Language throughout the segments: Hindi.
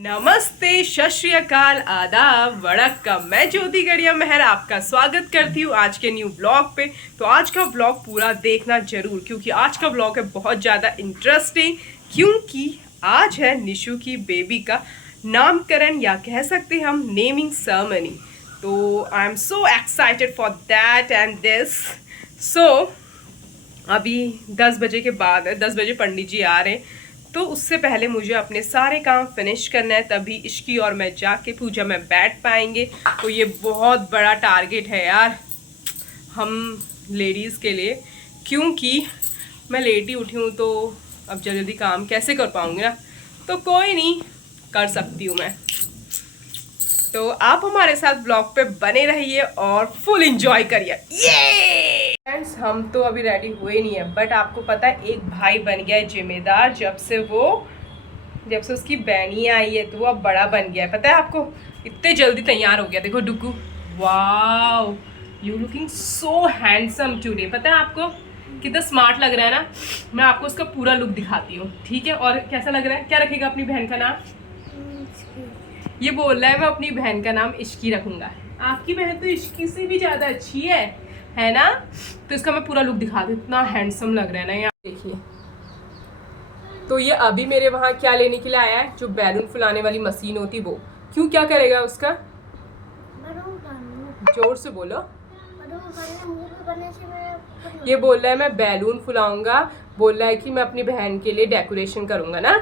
नमस्ते, सत श्री अकाल, आदाब, वड़क्कम। मैं ज्योति गढ़िया मेहर आपका स्वागत करती हूँ आज के न्यू ब्लॉग पे। तो आज का ब्लॉग पूरा देखना जरूर, क्योंकि आज का ब्लॉग है बहुत ज़्यादा इंटरेस्टिंग। क्योंकि आज है निशु की बेबी का नामकरण, या कह सकते हैं हम नेमिंग सेरेमनी। तो I am so excited for that and this. So अभी 10 बजे के बाद है, 10 बजे पंडित जी आ रहे हैं, तो उससे पहले मुझे अपने सारे काम फिनिश करना है, तभी इश्की और मैं जाके पूजा में बैठ पाएंगे। तो ये बहुत बड़ा टारगेट है यार हम लेडीज़ के लिए, क्योंकि मैं लेट ही उठी हूँ, तो अब जल्दी काम कैसे कर पाऊँगी ना। तो कोई नहीं, कर सकती हूँ मैं। तो आप हमारे साथ ब्लॉग पे बने रहिए और फुल एंजॉय करिए। ये फ्रेंड्स, हम तो अभी रेडी हुए नहीं है, बट आपको पता है एक भाई बन गया है जिम्मेदार। जब से उसकी बहनी आई है तो वो अब बड़ा बन गया है। पता है आपको, इतने जल्दी तैयार हो गया। देखो Dugu, wow, you looking so handsome today. पता है आपको कितना स्मार्ट लग रहा है ना। मैं आपको उसका पूरा लुक दिखाती हूँ, ठीक है। और कैसा लग रहा है? क्या रखेगा अपनी बहन का नाम? ये बोल रहा है मैं अपनी बहन का नाम इश्की रखूंगा। आपकी बहन तो इश्की से भी ज़्यादा अच्छी है ना। तो इसका मैं पूरा लुक दिखा दूँ, इतना हैंडसम लग रहा है ना। यहाँ देखिए, तो ये अभी मेरे वहाँ क्या लेने के लिए आया है, जो बैलून फुलाने वाली मशीन होती वो। क्यों, क्या करेगा उसका? जोर से बोलो। ये बोल रहा है मैं बैलून फुलाऊंगा, बोल रहा है कि मैं अपनी बहन के लिए डेकोरेशन करूंगा ना।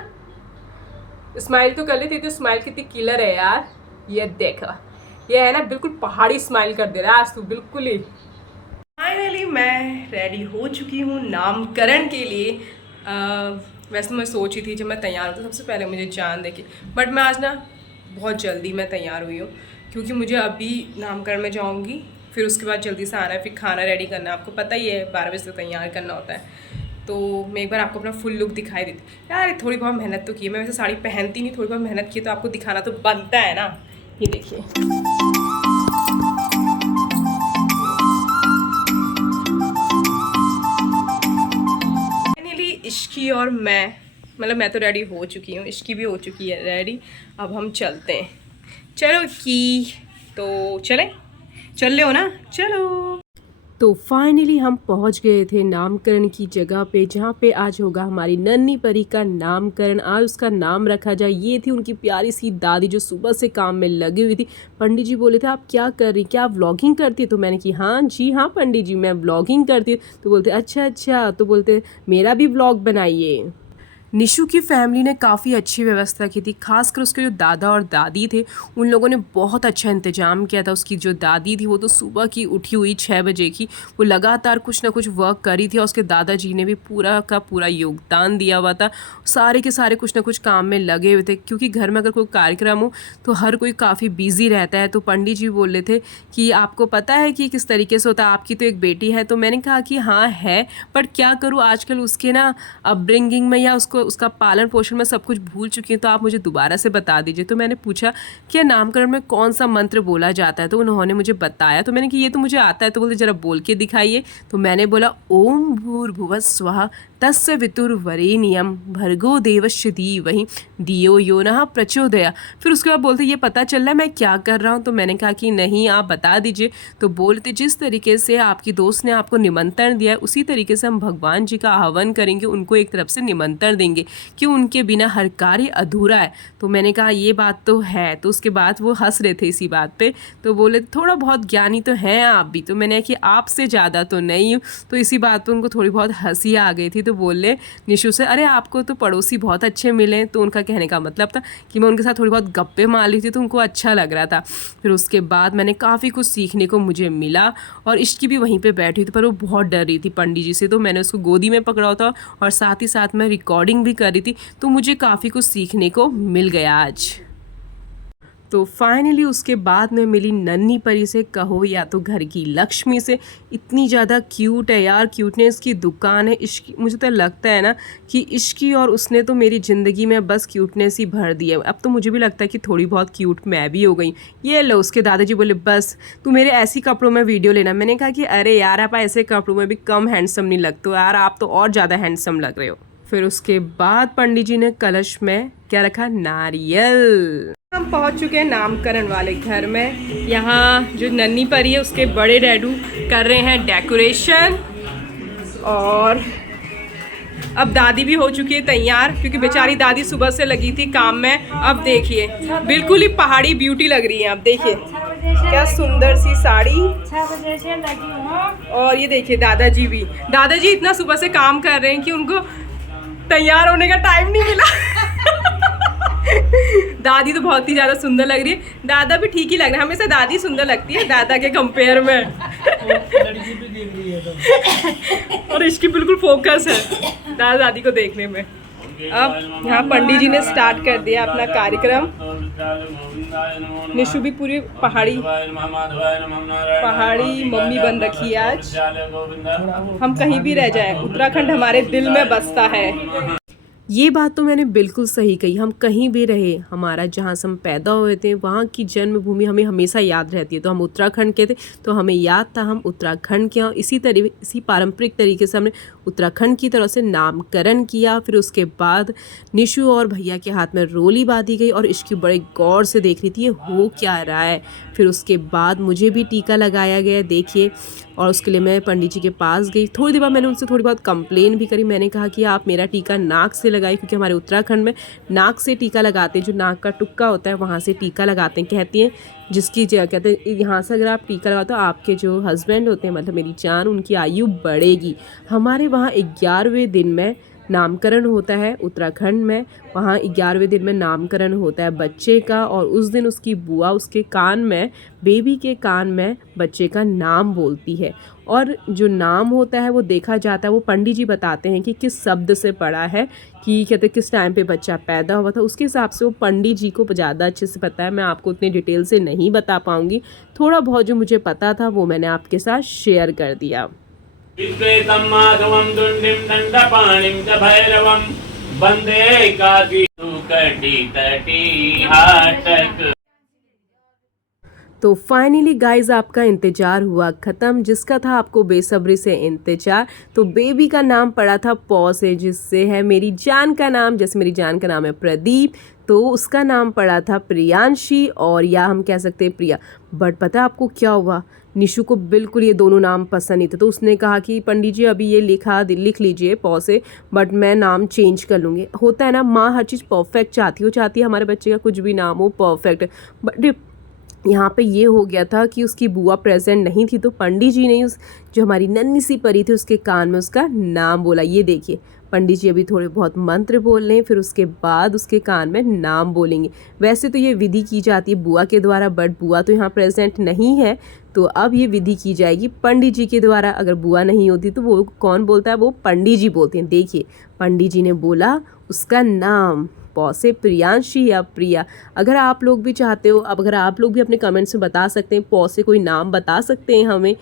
स्माइल तो कर लेती, तो स्माइल कितनी किलर है यार। ये देखो, ये है ना, बिल्कुल पहाड़ी स्माइल कर दे रहा है आज तू, बिल्कुल ही। फाइनली मैं रेडी हो चुकी हूँ नामकरण के लिए। वैसे मैं सोची थी जब मैं तैयार हूँ तो सबसे पहले मुझे जान देके, बट मैं आज ना बहुत जल्दी मैं तैयार हुई हूँ, क्योंकि मुझे अभी नामकरण में जाऊँगी, फिर उसके बाद जल्दी से आना है, फिर खाना रेडी करना है। आपको पता ही है 12 बजे से तैयार करना होता है। तो मैं एक बार आपको अपना फुल लुक दिखाई देती यार। थोड़ी बहुत मेहनत तो की है, मैं वैसे साड़ी पहनती नहीं, थोड़ी बहुत मेहनत की, तो आपको दिखाना तो बनता है ना। ये देखिए, फाइनली इश्की और मैं तो रेडी हो चुकी हूँ, इश्की भी हो चुकी है रेडी। अब हम चलते हैं। चलो की, तो चल ले हो ना, चलो। तो फाइनली हम पहुंच गए थे नामकरण की जगह पे, जहाँ पे आज होगा हमारी नन्ही परी का नामकरण। आज उसका नाम रखा जाए। ये थी उनकी प्यारी सी दादी, जो सुबह से काम में लगी हुई थी। पंडित जी बोले थे आप क्या कर रही, क्या आप व्लॉगिंग करती है? तो मैंने की हाँ जी हाँ पंडित जी, मैं व्लॉगिंग करती हूँ। तो बोलते अच्छा, तो बोलते मेरा भी व्लॉग बनाइए। निशु की फैमिली ने काफ़ी अच्छी व्यवस्था की थी, खासकर उसके जो दादा और दादी थे उन लोगों ने बहुत अच्छा इंतजाम किया था। उसकी जो दादी थी वो तो सुबह की उठी हुई 6 बजे की, वो लगातार कुछ ना कुछ वर्क करी थी, और उसके दादाजी ने भी पूरा का पूरा योगदान दिया हुआ था। सारे के सारे कुछ ना कुछ काम में लगे हुए थे, क्योंकि घर में अगर कोई कार्यक्रम हो तो हर कोई काफ़ी बिजी रहता है। तो पंडित जी बोल रहे थे कि आपको पता है कि किस तरीके से होता है, आपकी तो एक बेटी है। तो मैंने कहा कि हाँ है, बट क्या करूँ आजकल उसके ना अपब्रिंगिंग में या उसका पालन पोषण में सब कुछ भूल चुकी हैं, तो आप मुझे दोबारा से बता दीजिए। तो मैंने पूछा कि नामकरण में कौन सा मंत्र बोला जाता है, तो उन्होंने मुझे बताया। तो मैंने कि ये तो मुझे आता है। तो बोलते जरा बोल के दिखाइए। तो मैंने बोला ओम भूर्भुवः स्वः तस्य वितुर्वरेण्यं भर्गो देवस्य धीमहि धियो यो नः प्रचोदयात्। फिर उसके बाद बोलते ये पता चल रहा है मैं क्या कर रहा हूँ? तो मैंने कहा कि नहीं, आप बता दीजिए। तो बोलते जिस तरीके से आपकी दोस्त ने आपको निमंत्रण दिया है, उसी तरीके से हम भगवान जी का आह्वान करेंगे, उनको एक तरफ से निमंत्रण देंगे कि उनके बिना हर कार्य अधूरा है। तो मैंने कहा ये बात तो है। तो उसके बाद वो हंस रहे थे इसी बात पे। तो बोले थोड़ा बहुत ज्ञानी तो हैं आप भी। तो मैंने कि आपसे ज़्यादा तो नहीं हूँ। तो इसी बात पे उनको थोड़ी बहुत हंसी आ गई थी। तो बोले निशु से, अरे आपको तो पड़ोसी बहुत अच्छे मिले। तो उनका कहने का मतलब था कि मैं उनके साथ थोड़ी बहुत गप्पे मार ली थी, तो उनको अच्छा लग रहा था। फिर उसके बाद मैंने काफ़ी कुछ सीखने को मुझे मिला, और इश्की भी वहीं पर बैठी थी, पर वो बहुत डर रही थी पंडित जी से। तो मैंने उसको गोदी में पकड़ा था, और साथ ही साथ मैं रिकॉर्डिंग भी कर रही थी। तो मुझे काफ़ी कुछ सीखने को मिल गया आज। तो फाइनली उसके बाद मैं मिली नन्ही परी से, कहो या तो घर की लक्ष्मी से। इतनी ज़्यादा क्यूट है यार, क्यूटनेस की दुकान है। इश्की, मुझे तो लगता है ना कि इश्की और उसने तो मेरी ज़िंदगी में बस क्यूटनेस ही भर दी है। अब तो मुझे भी लगता है कि थोड़ी बहुत क्यूट मैं भी हो गई। ये लो, उसके दादाजी बोले बस तू मेरे ऐसी कपड़ों में वीडियो लेना। मैंने कहा कि अरे यार आप ऐसे कपड़ों में भी कम हैंडसम नहीं लगते हो यार, आप तो और ज़्यादा हैंडसम लग रहे हो। फिर उसके बाद पंडित जी ने कलश में क्या रखा, नारियल। हम पहुंच चुके हैं नामकरण वाले घर में। यहाँ जो नन्ही परी है उसके बड़े डैडू कर रहे हैं डेकोरेशन, और अब दादी भी हो चुकी है तैयार, क्योंकि बेचारी दादी सुबह से लगी थी काम में। अब देखिए बिल्कुल ही पहाड़ी ब्यूटी लग रही है। आप देखिए क्या सुंदर सी साड़ी, 6 बजे से लगी हूँ। और ये देखिए दादाजी भी, दादाजी इतना सुबह से काम कर रहे हैं कि उनको तैयार होने का टाइम नहीं मिला। दादी तो बहुत ही ज़्यादा सुंदर लग रही है, दादा भी ठीक ही लग रहा है। हमेशा दादी सुंदर लगती है दादा के कंपेयर में। लड़की भी देख रही है तो। और इसकी बिल्कुल फोकस है दादा दादी को देखने में। अब यहाँ पंडित जी ने स्टार्ट कर दिया अपना कार्यक्रम। निशु भी पूरी पहाड़ी मम्मी बन रखी है आज। हम कहीं भी रह जाएं, उत्तराखंड हमारे दिल में बसता है। ये बात तो मैंने बिल्कुल सही कही। हम कहीं भी रहे, हमारा जहाँ से हम पैदा हुए थे वहाँ की जन्मभूमि हमें हमेशा याद रहती है। तो हम उत्तराखंड के थे तो हमें याद था हम उत्तराखंड के, और इसी पारंपरिक तरीके से हमने उत्तराखंड की तरह से नामकरण किया। फिर उसके बाद निशु और भैया के हाथ में रोली बांधी गई और इसकी बड़े गौर से देख रही थी ये हो क्या रहा है। फिर उसके बाद मुझे भी टीका लगाया गया, देखिए, और उसके लिए मैं पंडित जी के पास गई। थोड़ी देर बाद मैंने उनसे थोड़ी बहुत कंप्लेन भी करी। मैंने कहा कि आप मेरा टीका नाक से लगाइए, क्योंकि हमारे उत्तराखंड में नाक से टीका लगाते हैं, जो नाक का टुक्का होता है वहाँ से टीका लगाते हैं। कहती हैं जिसकी कहते हैं यहाँ से अगर आप टीका लगाते हो आपके जो हस्बैंड होते हैं, मतलब मेरी जान, उनकी आयु बढ़ेगी। हमारे वहाँ 11वें दिन में नामकरण होता है उत्तराखंड में। वहाँ 11वें दिन में नामकरण होता है बच्चे का, और उस दिन उसकी बुआ उसके कान में, बेबी के कान में बच्चे का नाम बोलती है। और जो नाम होता है वो देखा जाता है, वो पंडित जी बताते हैं कि किस शब्द से पड़ा है, कि कहते किस टाइम पे बच्चा पैदा हुआ था। उसके हिसाब से वो पंडित जी को ज़्यादा अच्छे से पता है। मैं आपको उतनी डिटेल से नहीं बता पाऊँगी, थोड़ा बहुत जो मुझे पता था वो मैंने आपके साथ शेयर कर दिया। विद्वेतं माधवं दुण्डिं दण्डपाणिं च भैरवं वन्दे काशीकटितटीहाटक। तो फाइनली गाइज आपका इंतज़ार हुआ ख़त्म, जिसका था आपको बेसब्री से इंतज़ार। तो बेबी का नाम पड़ा था पौ से, जिससे है मेरी जान का नाम। जैसे मेरी जान का नाम है प्रदीप, तो उसका नाम पड़ा था प्रियांशी, और या हम कह सकते हैं प्रिया। बट पता है आपको क्या हुआ, निशु को बिल्कुल ये दोनों नाम पसंद नहीं थे। तो उसने कहा कि पंडित जी अभी ये लिख लीजिए पौ से, बट मैं नाम चेंज कर लूँगी। होता है ना, माँ हर चीज़ परफेक्ट चाहती है, वो चाहती है हमारे बच्चे का कुछ भी नाम हो परफेक्ट। बट यहाँ पे ये हो गया था कि उसकी बुआ प्रेजेंट नहीं थी, तो पंडित जी ने जो हमारी नन्ही सी परी थी उसके कान में उसका नाम बोला। ये देखिए पंडित जी अभी थोड़े बहुत मंत्र बोल रहे हैं, फिर उसके बाद उसके कान में नाम बोलेंगे। वैसे तो ये विधि की जाती है बुआ के द्वारा, बट बुआ तो यहाँ प्रेजेंट नहीं है, तो अब ये विधि की जाएगी पंडित जी के द्वारा। अगर बुआ नहीं होती तो वो कौन बोलता है, वो पंडित जी बोलते हैं। देखिए पंडित जी ने बोला उसका नाम पौ से प्रियांशी या प्रिया। अगर आप लोग भी चाहते हो, अब अगर आप लोग भी अपने कमेंट्स में बता सकते हैं, पौ से कोई नाम बता सकते हैं हमें,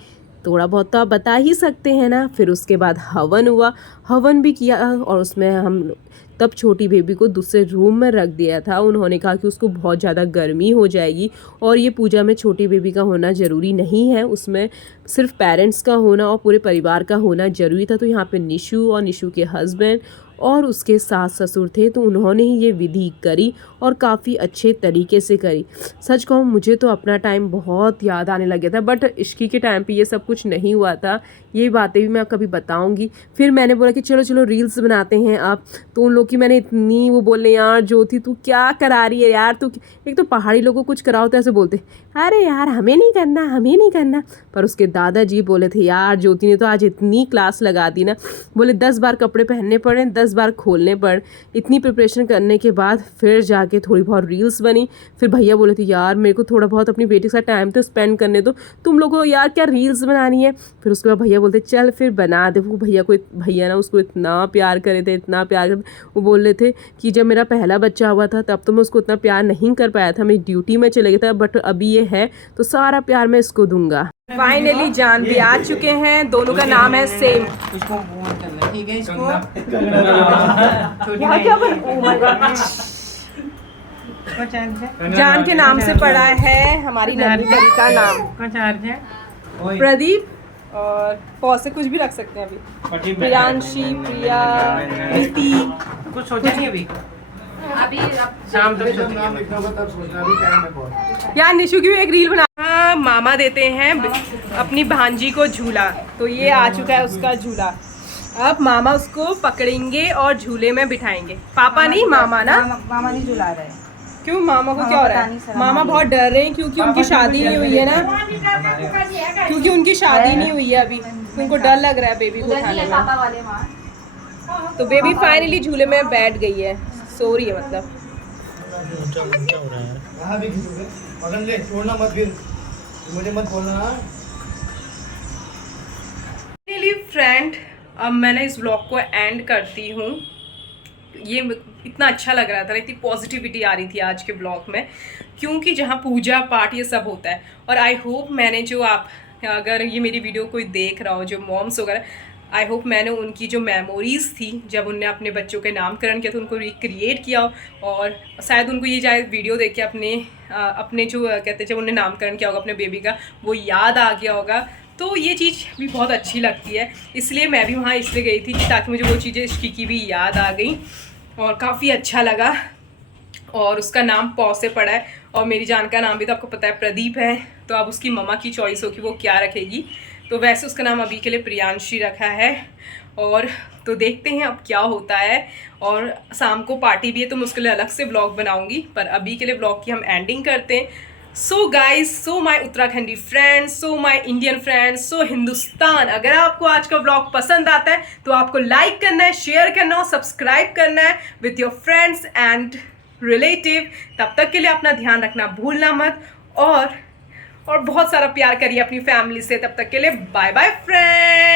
थोड़ा बहुत तो आप बता ही सकते हैं ना। फिर उसके बाद हवन हुआ, हवन भी किया, और उसमें हम तब छोटी बेबी को दूसरे रूम में रख दिया था। उन्होंने कहा कि उसको बहुत ज़्यादा गर्मी हो जाएगी, और ये पूजा में छोटी बेबी का होना ज़रूरी नहीं है, उसमें सिर्फ पेरेंट्स का होना और पूरे परिवार का होना ज़रूरी था। तो यहाँ पे निशु और निशु के हस्बैंड और उसके सास ससुर थे, तो उन्होंने ही ये विधि करी और काफ़ी अच्छे तरीके से करी। सच कहूँ मुझे तो अपना टाइम बहुत याद आने लग गया था, बट इश्की के टाइम पे ये सब कुछ नहीं हुआ था। ये बातें भी मैं कभी बताऊंगी। फिर मैंने बोला कि चलो चलो रील्स बनाते हैं आप, तो उन लोग की मैंने इतनी वो बोले, यार ज्योति तू क्या करा रही है यार, तू एक तो पहाड़ी लोगों को कुछ कराओ तो ऐसे बोलते अरे यार हमें नहीं करना, हमें नहीं करना। पर उसके दादाजी बोले थे यार ज्योति ने तो आज इतनी क्लास लगा दी ना, बोले 10 बार कपड़े पहनने पड़े, 10 बार खोलने पड़े। इतनी प्रिपरेशन करने के बाद फिर जाके थोड़ी बहुत रील्स बनी। फिर भैया बोले थे यार मेरे को थोड़ा बहुत अपनी बेटी के साथ टाइम तो स्पेंड करने दो, तुम लोगों को यार क्या रील्स बनानी है। फिर उसके बाद भैया बोलते चल फिर बना दे। वो भैया ना उसको इतना प्यार करे थे, इतना प्यार करे। वो बोल रहे थे कि जब मेरा पहला बच्चा हुआ था तब तो मैं उसको उतना प्यार नहीं कर पाया था, मैं ड्यूटी में चले गया था, बट अभी ये है तो सारा प्यार मैं इसको दूंगा। फाइनली जान भी आ चुके हैं, दोनों का नाम है सेम। इसको करना ठीक है, इसको जान के नाम से पड़ा है हमारी नन्ही परी का नाम, प्रदीप और पौ से कुछ भी रख सकते हैं अभी। पटी में प्रियांशी, प्रिया, प्रीति। कुछ सोचा नहीं अभी शाम तक सोचेंगे। यार निशु की भी एक रील बना। हाँ, मामा देते हैं अपनी भांजी को झूला, तो ये आ चुका है उसका झूला। अब मामा उसको पकड़ेंगे और झूले में बिठाएंगे। पापा नहीं, मामा ना। मामा नहीं झुला रहे। क्यों, मामा को क्या हो रहा है? मामा बहुत डर रहे हैं क्योंकि उनकी शादी नहीं हुई है ना, क्योंकि उनकी शादी नहीं हुई है अभी, तो उनको डर लग रहा है बेबी को उठाने में। पापा वाले वहाँ। तो बेबी फाइनली झूले में बैठ गई है, सो रही है मतलब। ऊंचा हो रहा है। यहाँ भी खींचोगे, पकड़ ले, छोड़ना मत, फिर मुझे मत बोलना। फाइनली फ्रेंड, अब मैंने इस व्लॉग को एंड करती हूँ। ये इतना अच्छा लग रहा था, इतनी पॉजिटिविटी आ रही थी आज के ब्लॉग में, क्योंकि जहाँ पूजा पाठ ये सब होता है। और आई होप मैंने जो आप, अगर ये मेरी वीडियो कोई देख रहा हो, जो मॉम्स वगैरह, आई होप मैंने उनकी जो मेमोरीज़ थी जब उनने अपने बच्चों के नामकरण किया तो उनको रिक्रिएट किया, और शायद उनको ये जाए वीडियो देख के अपने जो कहते हैं जब उन्हें नामकरण किया होगा अपने बेबी का, वो याद आ गया होगा। तो ये चीज़ भी बहुत अच्छी लगती है, इसलिए मैं भी वहाँ इसलिए गई थी कि ताकि मुझे वो चीज़ें इश्की की भी याद आ गई और काफ़ी अच्छा लगा। और उसका नाम पौ से पड़ा है, और मेरी जान का नाम भी तो आपको पता है प्रदीप है। तो अब उसकी मम्मा की चॉइस हो कि वो क्या रखेगी। तो वैसे उसका नाम अभी के लिए प्रियांशी रखा है, और तो देखते हैं अब क्या होता है। और शाम को पार्टी भी है तो मैं उसके लिए अलग से ब्लॉग बनाऊंगी, पर अभी के लिए ब्लॉग की हम एंडिंग करते हैं। सो गाइज, सो माई उत्तराखंडी friends, so my Indian friends, so Hindustan, अगर आपको आज का ब्लॉग पसंद आता है तो आपको लाइक करना है, शेयर करना और सब्सक्राइब करना है with your friends and relative. तब तक के लिए अपना ध्यान रखना भूलना मत, और बहुत सारा प्यार करिए अपनी फैमिली से। तब तक के लिए बाय बाय फ्रेंड्स।